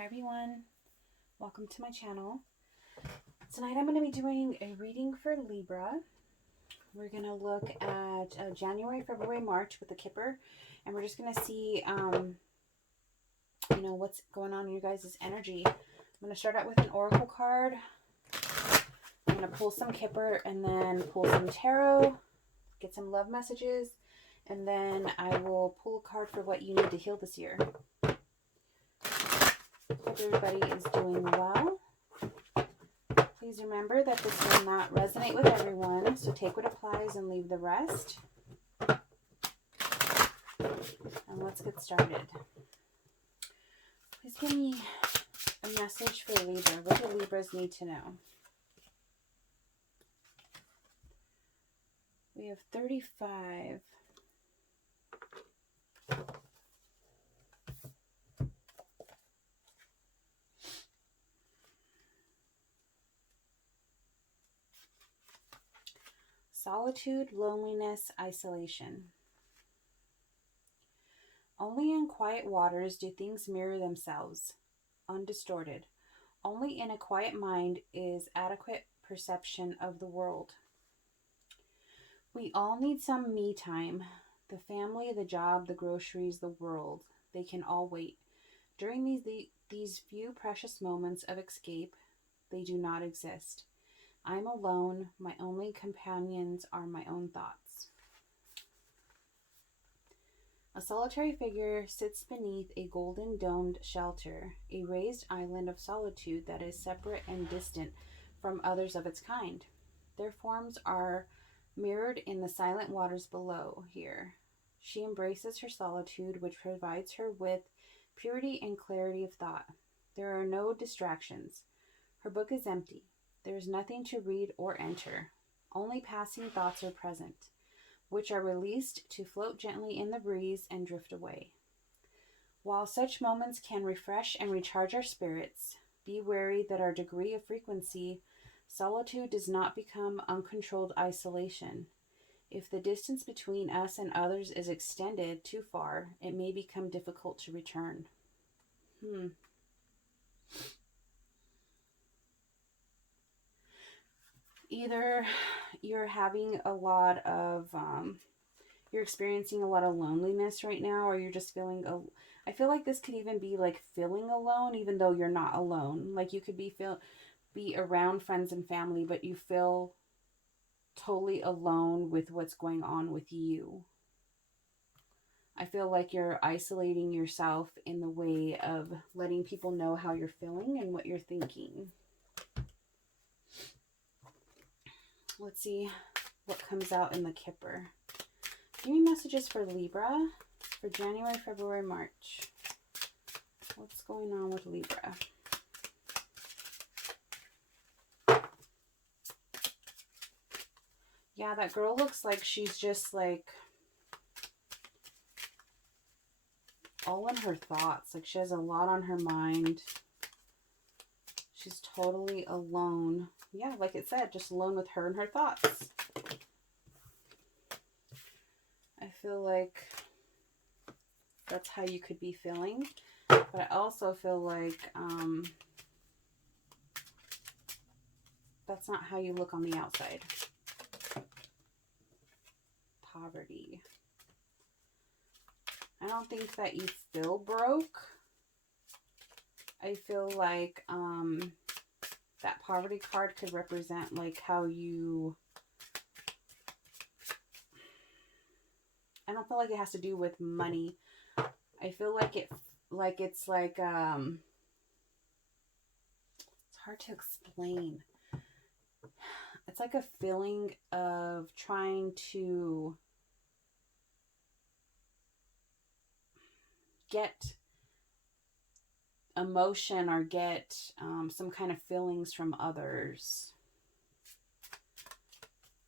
Hi everyone, welcome to my channel. Tonight I'm going to be doing a reading for Libra. We're going to look at January, February, March with the Kipper, and we're just going to see, what's going on in your guys' energy. I'm going to start out with an oracle card. I'm going to pull some Kipper and then pull some tarot, get some love messages, and then I will pull a card for what you need to heal this year. Hope everybody is doing well. Please remember that this will not resonate with everyone, so take what applies and leave the rest. And let's get started. Please give me a message for Libra. What do Libras need to know? We have 35. Solitude, loneliness, isolation. Only in quiet waters do things mirror themselves, undistorted. Only in a quiet mind is adequate perception of the world. We all need some me time. The family, the job, the groceries, the world. They can all wait. During these few precious moments of escape, they do not exist. I'm alone. My only companions are my own thoughts. A solitary figure sits beneath a golden domed shelter, a raised island of solitude that is separate and distant from others of its kind. Their forms are mirrored in the silent waters below here. She embraces her solitude, which provides her with purity and clarity of thought. There are no distractions. Her book is empty. There is nothing to read or enter. Only passing thoughts are present, which are released to float gently in the breeze and drift away. While such moments can refresh and recharge our spirits, be wary that our degree of frequency, solitude does not become uncontrolled isolation. If the distance between us and others is extended too far, it may become difficult to return. Either you're having a lot of, you're experiencing a lot of loneliness right now, or you're just feeling, I feel like this could even be like feeling alone, even though you're not alone. Like you could be around friends and family, but you feel totally alone with what's going on with you. I feel like you're isolating yourself in the way of letting people know how you're feeling and what you're thinking. Let's see what comes out in the Kipper. Give me messages for Libra for January, February, March. What's going on with Libra? Yeah, that girl looks like she's just like all in her thoughts. Like she has a lot on her mind. She's totally alone. Yeah, like it said, just alone with her and her thoughts. I feel like that's how you could be feeling. But I also feel like that's not how you look on the outside. Poverty. I don't think that you feel broke. I feel like that poverty card could represent like how you, I don't feel like it has to do with money. I feel like it's like it's hard to explain. It's like a feeling of trying to get emotion or get some kind of feelings from others.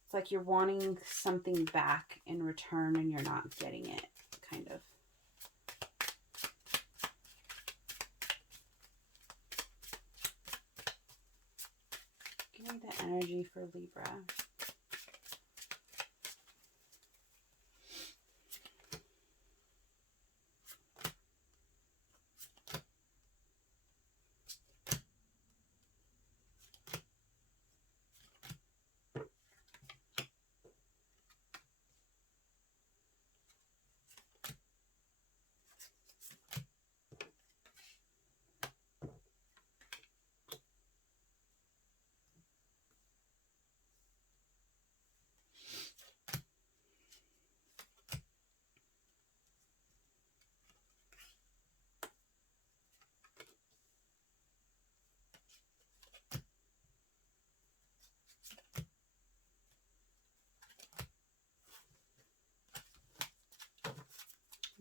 It's like you're wanting something back in return and you're not getting it, kind of. Give me the energy for Libra.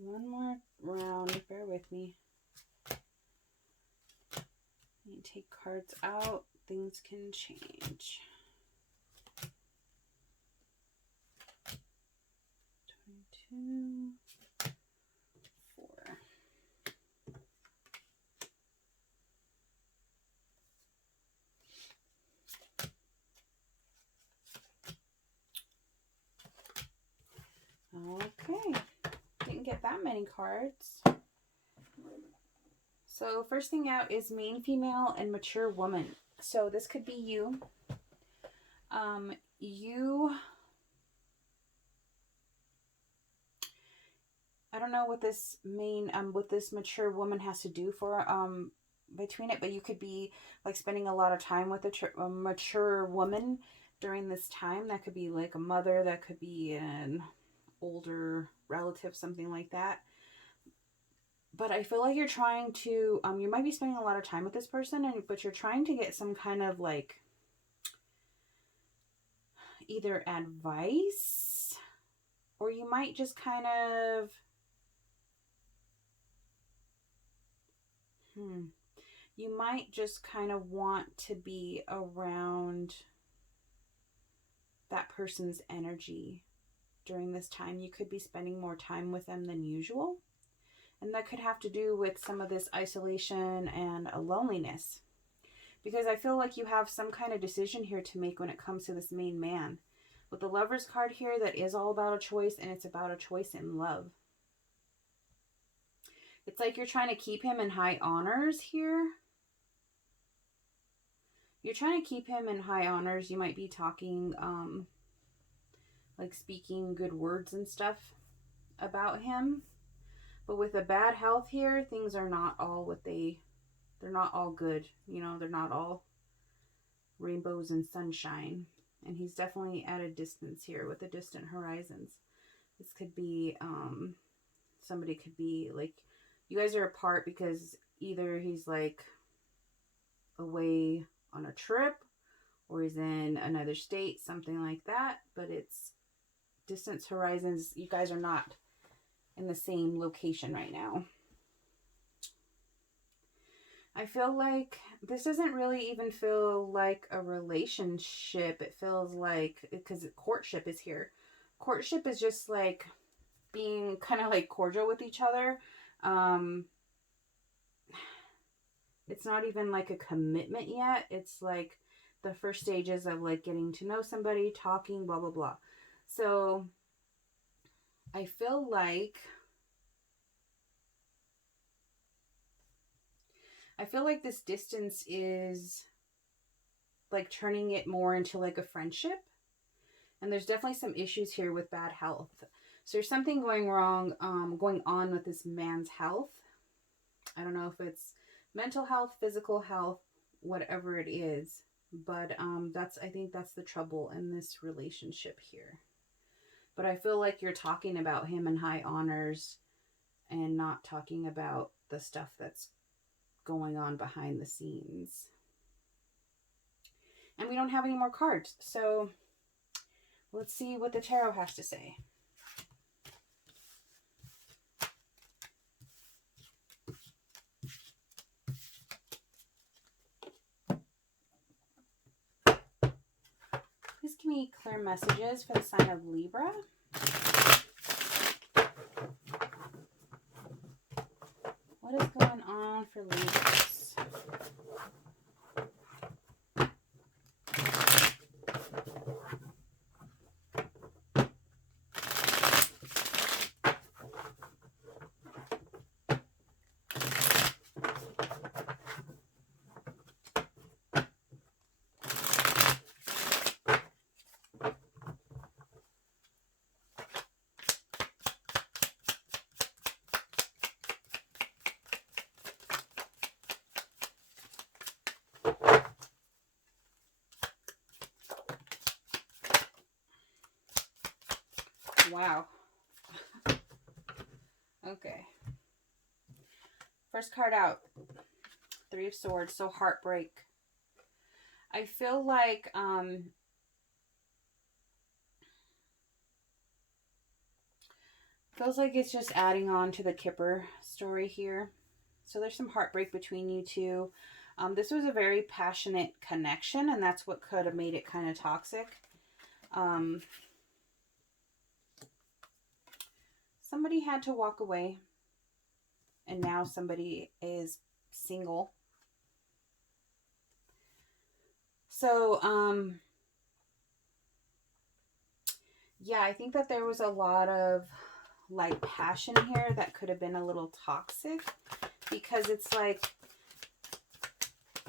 One more round. Bear with me. You take cards out. Things can change. 22, 4. Okay. Didn't get that many cards. So first thing out is main female and mature woman. So this could be you. I don't know what this mature woman has to do for between it, but you could be like spending a lot of time with a mature woman during this time. That could be like a mother, that could be an older relative, something like that. But I feel like you're trying to, you might be spending a lot of time with this person, but you're trying to get some kind of like either advice, or you might just kind of, you might just kind of want to be around that person's energy during this time. You could be spending more time with them than usual. And that could have to do with some of this isolation and a loneliness. Because I feel like you have some kind of decision here to make when it comes to this main man. With the Lovers card here, that is all about a choice, and it's about a choice in love. It's like you're trying to keep him in high honors here. You're trying to keep him in high honors. You might be talking, like speaking good words and stuff about him. But with the bad health here, things are not all they're not all good. You know, they're not all rainbows and sunshine. And he's definitely at a distance here with the distant horizons. This could be, somebody could be like, you guys are apart because either he's like away on a trip or he's in another state, something like that. But it's distance horizons. You guys are not in the same location right now. I feel like this doesn't really even feel like a relationship. It feels like, because courtship is here. Courtship is just like being kind of like cordial with each other. It's not even like a commitment yet. It's like the first stages of like getting to know somebody, talking, blah, blah, blah. So I feel like this distance is like turning it more into like a friendship. And there's definitely some issues here with bad health. So there's something going on with this man's health. I don't know if it's mental health, physical health, whatever it is. But I think that's the trouble in this relationship here. But I feel like you're talking about him in high honors and not talking about the stuff that's going on behind the scenes. And we don't have any more cards. So let's see what the tarot has to say. Please give me clear messages for the sign of Libra. What is going on for Libras? Wow. Okay. First card out. 3 of Swords. So heartbreak. I feel like Feels like it's just adding on to the Kipper story here. So there's some heartbreak between you two. This was a very passionate connection, and that's what could have made it kind of toxic. Somebody had to walk away, and now somebody is single. So, yeah, I think that there was a lot of like passion here that could have been a little toxic, because it's like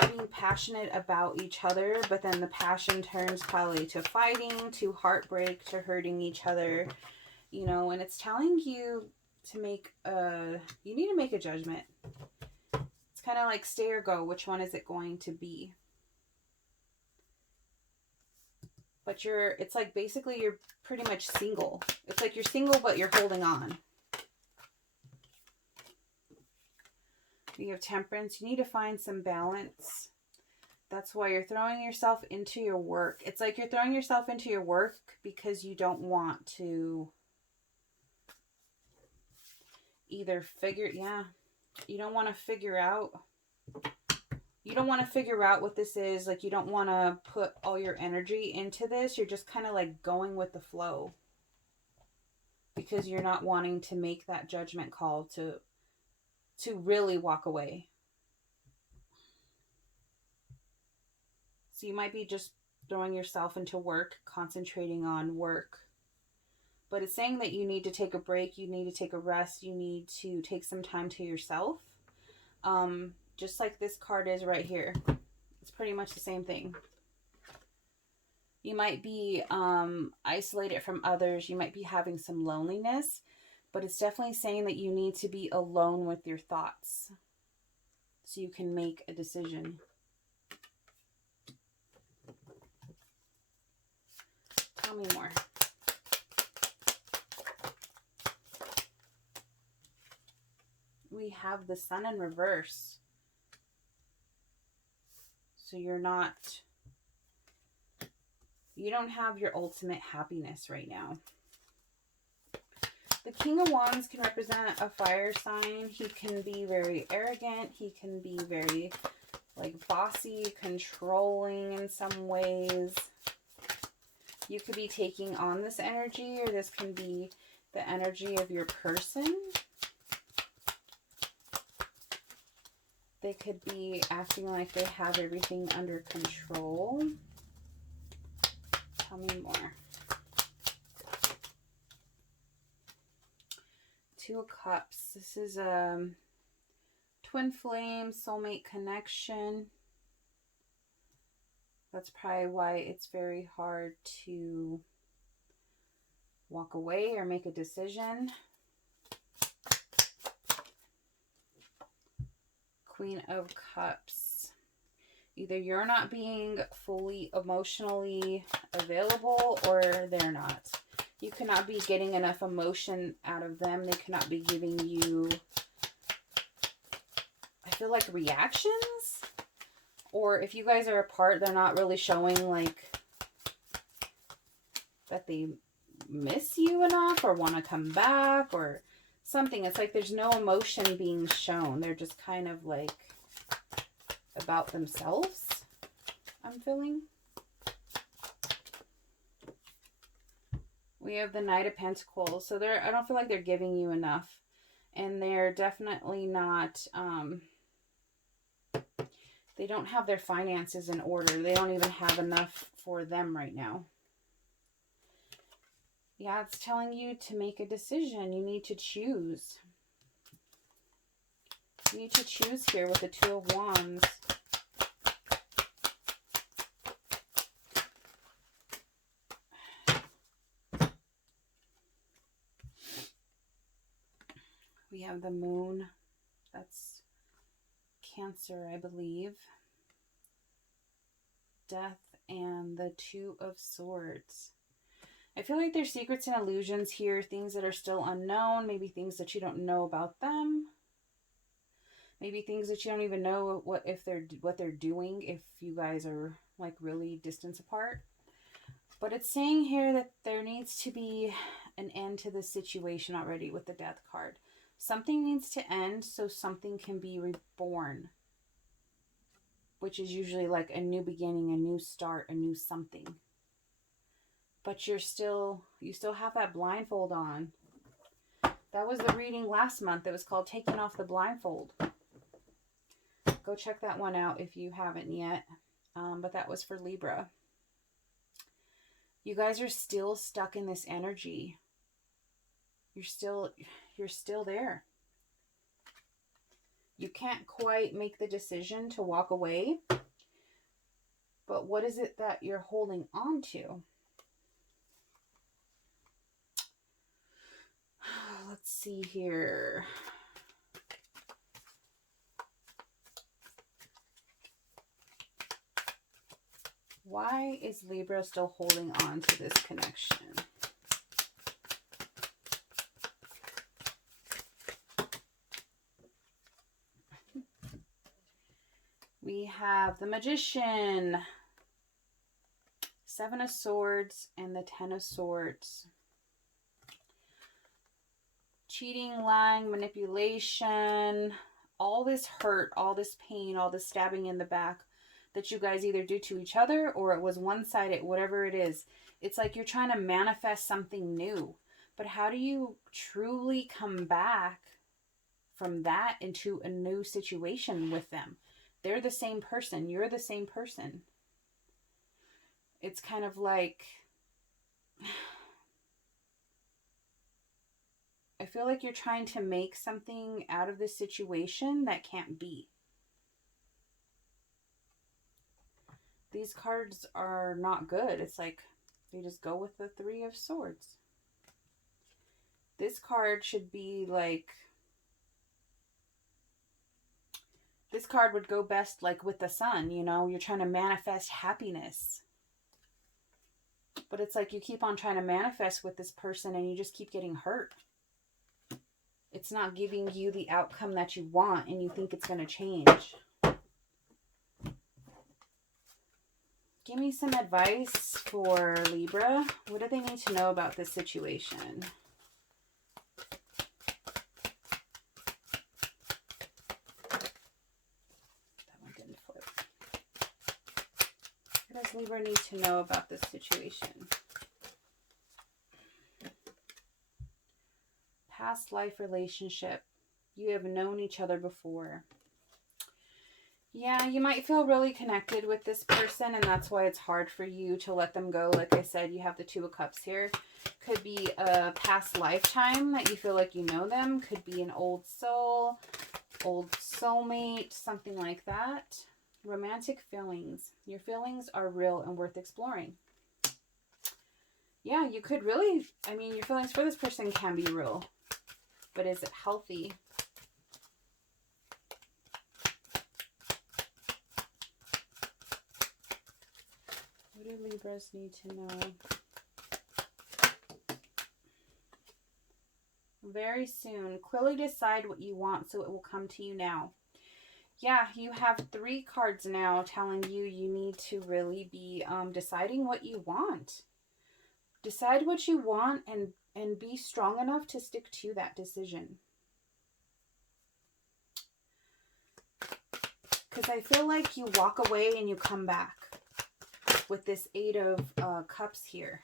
being passionate about each other, but then the passion turns probably to fighting, to heartbreak, to hurting each other, you know, and it's telling you to make you need to make a judgment. It's kind of like stay or go. Which one is it going to be? But it's like basically you're pretty much single. It's like you're single, but you're holding on. You have Temperance. You need to find some balance. That's why you're throwing yourself into your work. It's like you're throwing yourself into your work because you don't want to either you don't want to figure out what this is. Like, you don't want to put all your energy into this. You're just kind of like going with the flow because you're not wanting to make that judgment call to really walk away. So you might be just throwing yourself into work, concentrating on work. But it's saying that you need to take a break, you need to take a rest, you need to take some time to yourself. Just like this card is right here. It's pretty much the same thing. You might be isolated from others. You might be having some loneliness. But it's definitely saying that you need to be alone with your thoughts so you can make a decision. Tell me more. We have the Sun in reverse. So you don't have your ultimate happiness right now. The King of Wands can represent a fire sign. He can be very arrogant. He can be very like bossy, controlling in some ways. You could be taking on this energy, or this can be the energy of your person. They could be acting like they have everything under control. Tell me more. Two of Cups. This is a twin flame, soulmate connection. That's probably why it's very hard to walk away or make a decision. Queen of Cups. Either you're not being fully emotionally available, or they're not. You cannot be getting enough emotion out of them. They cannot be giving you, I feel like, reactions. Or if you guys are apart, they're not really showing like that they miss you enough or want to come back or something. It's like there's no emotion being shown. They're just kind of like about themselves, I'm feeling. We have the Knight of Pentacles. So I don't feel like they're giving you enough. And they're definitely not, they don't have their finances in order. They don't even have enough for them right now. Yeah, it's telling you to make a decision. You need to choose. You need to choose here with the Two of Wands. We have the Moon. That's Cancer, I believe. Death and the Two of Swords. I feel like there's secrets and illusions here, things that are still unknown, maybe things that you don't know about them. Maybe things that you don't even know what they're doing if you guys are like really distance apart. But it's saying here that there needs to be an end to this situation already with the Death card. Something needs to end so something can be reborn, which is usually like a new beginning, a new start, a new something. But you still have that blindfold on. That was the reading last month. It was called Taking Off the Blindfold. Go check that one out if you haven't yet. But that was for Libra. You guys are still stuck in this energy. You're still there. You can't quite make the decision to walk away. But what is it that you're holding on to? Let's see here. Why is Libra still holding on to this connection? We have the Magician, Seven of Swords, and the Ten of Swords. Cheating, lying, manipulation, all this hurt, all this pain, all this stabbing in the back that you guys either do to each other or it was one-sided, whatever it is. It's like you're trying to manifest something new. But how do you truly come back from that into a new situation with them? They're the same person. You're the same person. It's kind of like, I feel like you're trying to make something out of this situation that can't be. These cards are not good. It's like they just go with the Three of Swords. This card should be like, this card would go best like with the Sun, you know, you're trying to manifest happiness. But it's like you keep on trying to manifest with this person and you just keep getting hurt. It's not giving you the outcome that you want and you think it's going to change. Give me some advice for Libra. What do they need to know about this situation? That one didn't flip. What does Libra need to know about this situation? Past life relationship. You have known each other before. Yeah, you might feel really connected with this person, and that's why it's hard for you to let them go. Like I said, you have the Two of Cups here. Could be a past lifetime that you feel like you know them. Could be an old soul, old soulmate, something like that. Romantic feelings. Your feelings are real and worth exploring. Yeah, you could really, I mean, your feelings for this person can be real. But is it healthy? What do Libras need to know? Very soon. Clearly decide what you want so it will come to you now. Yeah, you have 3 cards now telling you you need to really be deciding what you want. Decide what you want and be strong enough to stick to that decision. Because I feel like you walk away and you come back with this 8 of Cups here.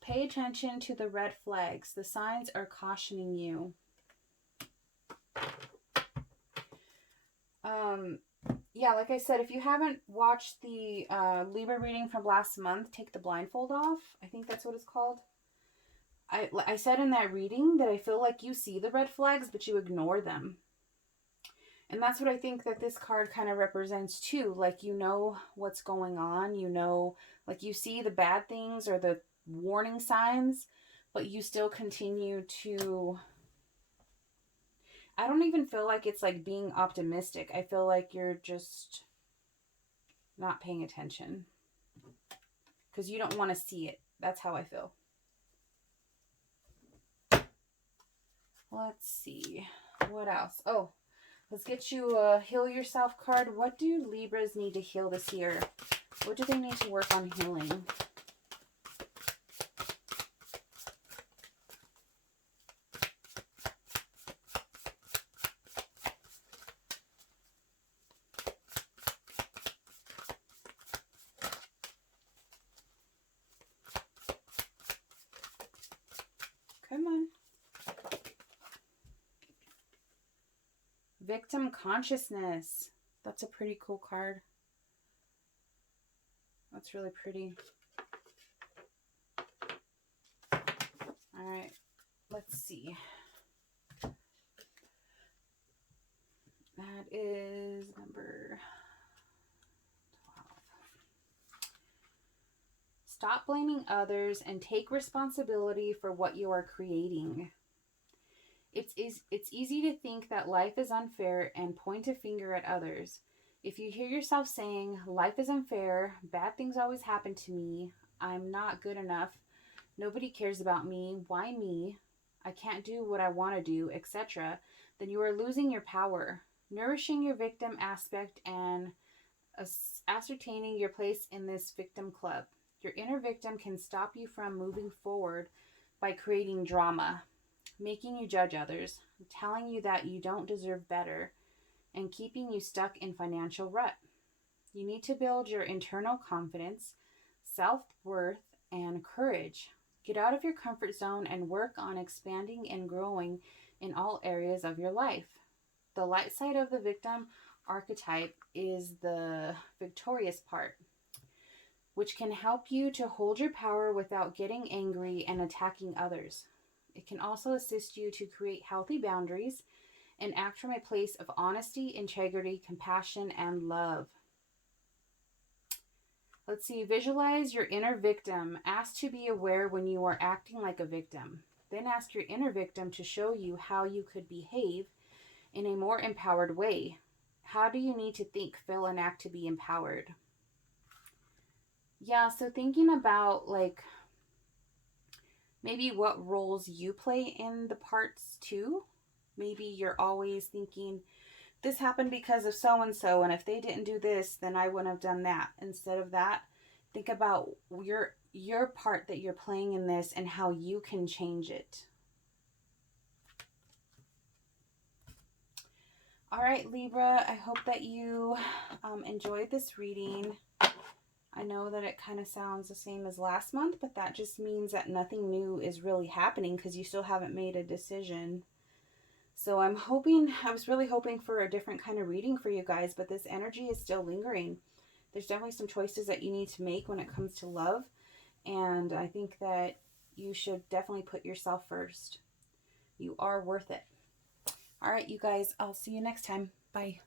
Pay attention to the red flags. The signs are cautioning you. Yeah, like I said, if you haven't watched the Libra reading from last month, Take the Blindfold Off. I think that's what it's called. I said in that reading that I feel like you see the red flags, but you ignore them. And that's what I think that this card kind of represents too. Like, you know what's going on. You know, like you see the bad things or the warning signs, but you still continue to... I don't even feel like it's like being optimistic. I feel like you're just not paying attention. Because you don't want to see it. That's how I feel. Let's see. What else? Oh, Let's get you a Heal Yourself card. What do Libras need to heal this year? What do they need to work on healing? Come on. Victim consciousness. That's a pretty cool card. That's really pretty. All right, let's see. That is number 12. Stop blaming others and take responsibility for what you are creating. It's easy to think that life is unfair and point a finger at others. If you hear yourself saying, life is unfair, bad things always happen to me, I'm not good enough, nobody cares about me, why me, I can't do what I want to do, etc., then you are losing your power. Nourishing your victim aspect and ascertaining your place in this victim club. Your inner victim can stop you from moving forward by creating drama, making you judge others, telling you that you don't deserve better, and keeping you stuck in financial rut. You need to build your internal confidence, self-worth, and courage. Get out of your comfort zone and work on expanding and growing in all areas of your life. The light side of the victim archetype is the victorious part, which can help you to hold your power without getting angry and attacking others. It can also assist you to create healthy boundaries and act from a place of honesty, integrity, compassion, and love. Let's see, visualize your inner victim. Ask to be aware when you are acting like a victim. Then ask your inner victim to show you how you could behave in a more empowered way. How do you need to think, feel, and act to be empowered? Yeah, so thinking about like maybe what roles you play in the parts too. Maybe you're always thinking, this happened because of so-and-so, and if they didn't do this, then I wouldn't have done that. Instead of that, think about your part that you're playing in this and how you can change it. All right, Libra, I hope that you enjoyed this reading. I know that it kind of sounds the same as last month, but that just means that nothing new is really happening because you still haven't made a decision. So I was really hoping for a different kind of reading for you guys, but this energy is still lingering. There's definitely some choices that you need to make when it comes to love, and I think that you should definitely put yourself first. You are worth it. All right, you guys, I'll see you next time. Bye.